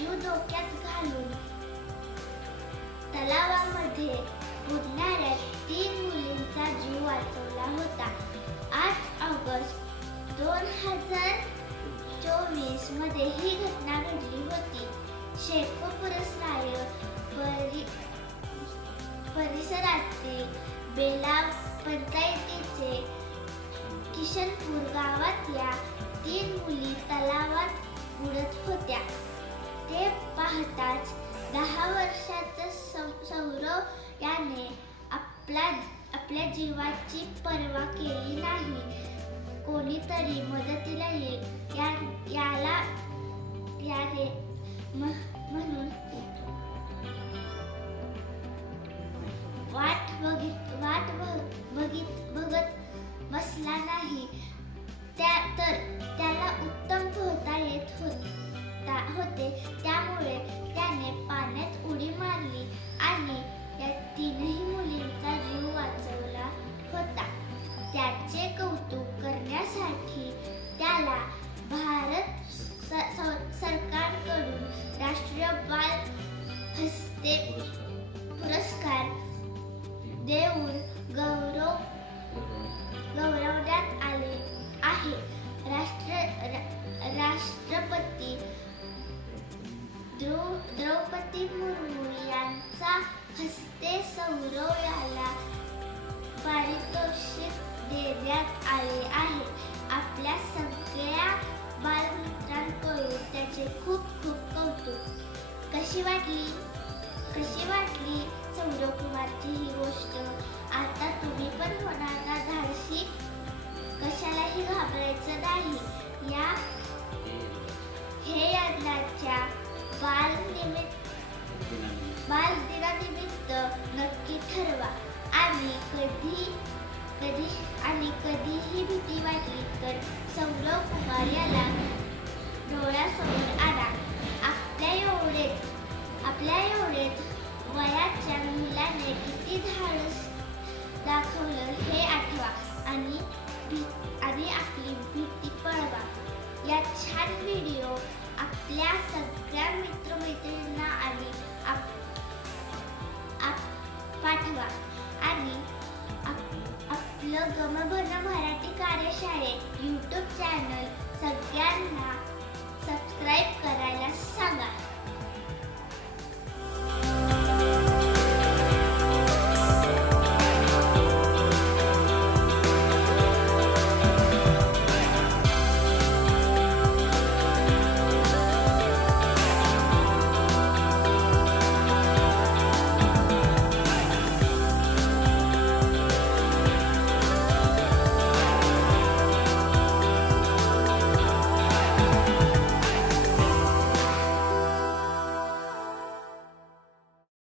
जीव धोक्यात घालून तलावामध्ये बुडणाऱ्या 3 मुलींचा जीव वाचवला होता. 8 ऑगस्ट 2024 मध्ये ही घटना घडली होती. शेखोपुरसराय परिसरातील बेलाव पंचायतीचे किशनपूर गावातल्या 3 मुली तलावात बुडत होत्या. ते पाहताच 10 वर्षाचा सौरव याने आपल्या जीवाची पर्वा केली नाही. कोणीतरी मदतीला येईल याने म्हणून वाट बघत बसला नाही. त्याला उत्तम पोहता येत होते. त्यामुळे त्याने पाण्यात उडी मारली आणि या 3ही मुलींचा जीव वाचवला होता. त्याचे कौतुक करण्यासाठी त्याला भारत सरकारकडून राष्ट्रीय बाल हस्ते पुरस्कार देऊन गौरवण्यात आले आहे. राष्ट्रपती द्रौपदी मुर्मू यांच्या हस्ते सौरव याला पारितोषिक देण्यात आले आहे. आपल्या सगळ्या बालमित्रांकडून त्याचे खूप खूप कौतुक. कशी वाटली सौरव कुमारची ही गोष्ट? आता तुम्ही पण होणार ना धाडसी? कशालाही घाबरायचं नाही. हे यंदाच्या बालदिनानिमित्त नक्की ठरवा. आणि कधीही भीती वाटली तर सौरव कुमार याला डोळ्यासमोर आणा. आपल्या एवढेच वयाच्या मुलाने किती धाडस दाखवलं हे आठवा आणि आपली भीती पळवा. या छान व्हिडिओ आपल्या सगळ्या मित्रमैत्रिणींना आणि पाठवा. आणि आपलं गमभरणं मराठी कार्यशाळेत YouTube चॅनल सगळ्यांना सबस्क्राईब करायला